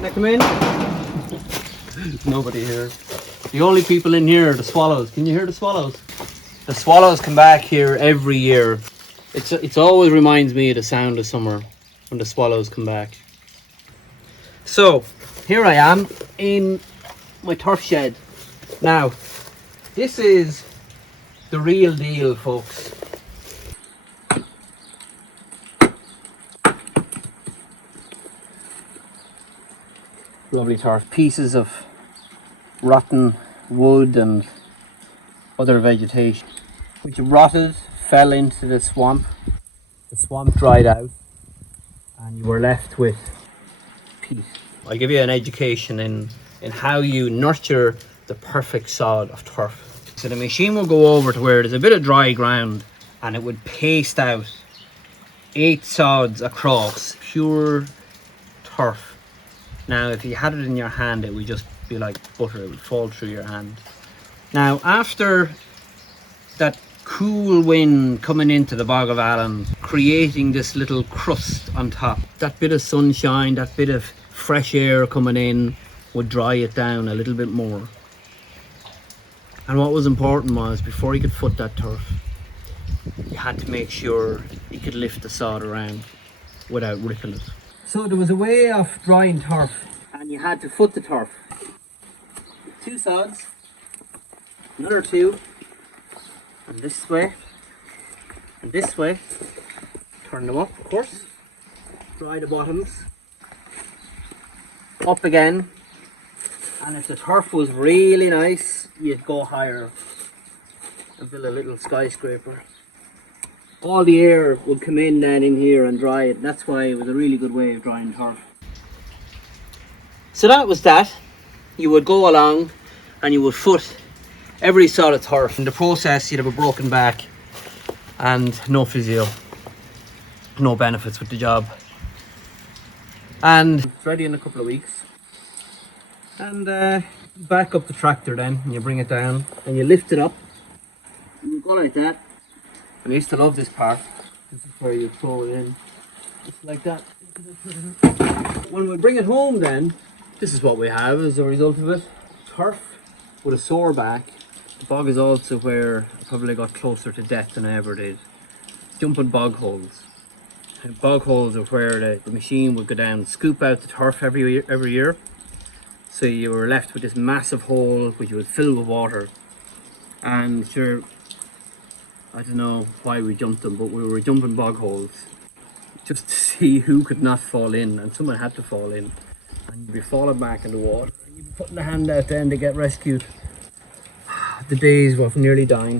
Can I come in? Nobody here. The only people in here are the swallows. Can you hear the swallows? The swallows come back here every year. It's always reminds me of the sound of summer when the swallows come back. So here I am in my turf shed. Now this is the real deal, folks. Lovely turf. Pieces of rotten wood and other vegetation which rotted, fell into the swamp. The swamp dried out and you were left with peat. I'll give you an education in how you nurture the perfect sod of turf. So the machine will go over to where there's a bit of dry ground and it would paste out 8 sods across pure turf. Now if you had it in your hand, it would just be like butter, it would fall through your hand. Now after that cool wind coming into the Bog of Allen, creating this little crust on top, that bit of sunshine, that bit of fresh air coming in would dry it down a little bit more. And what was important was, before you could foot that turf, you had to make sure you could lift the sod around without ripping it. So there was a way of drying turf, and you had to foot the turf. 2 sods, another 2, and this way, and this way. Turn them up, of course. Dry the bottoms. Up again. And if the turf was really nice, you'd go higher and build a little skyscraper. All the air would come in then in here and dry it. That's why it was a really good way of drying turf. So that was that. You would go along and you would foot every sod of turf. In the process, you'd have a broken back and no physio, no benefits with the job. And it's ready in a couple of weeks. And back up the tractor then, and you bring it down and you lift it up. And you go like that. And I used to love this part. This is where you throw it in, just like that. When we bring it home then, this is what we have as a result of it. Turf with a sore back. The bog is also where I probably got closer to death than I ever did. Jumping bog holes. And bog holes are where the machine would go down and scoop out the turf every year. So you were left with this massive hole which you would fill with water. And sure, I don't know why we jumped them, but we were jumping bog holes just to see who could not fall in, and someone had to fall in. And you'd be falling back in the water and you'd be putting the hand out then to get rescued. The days were nearly dying.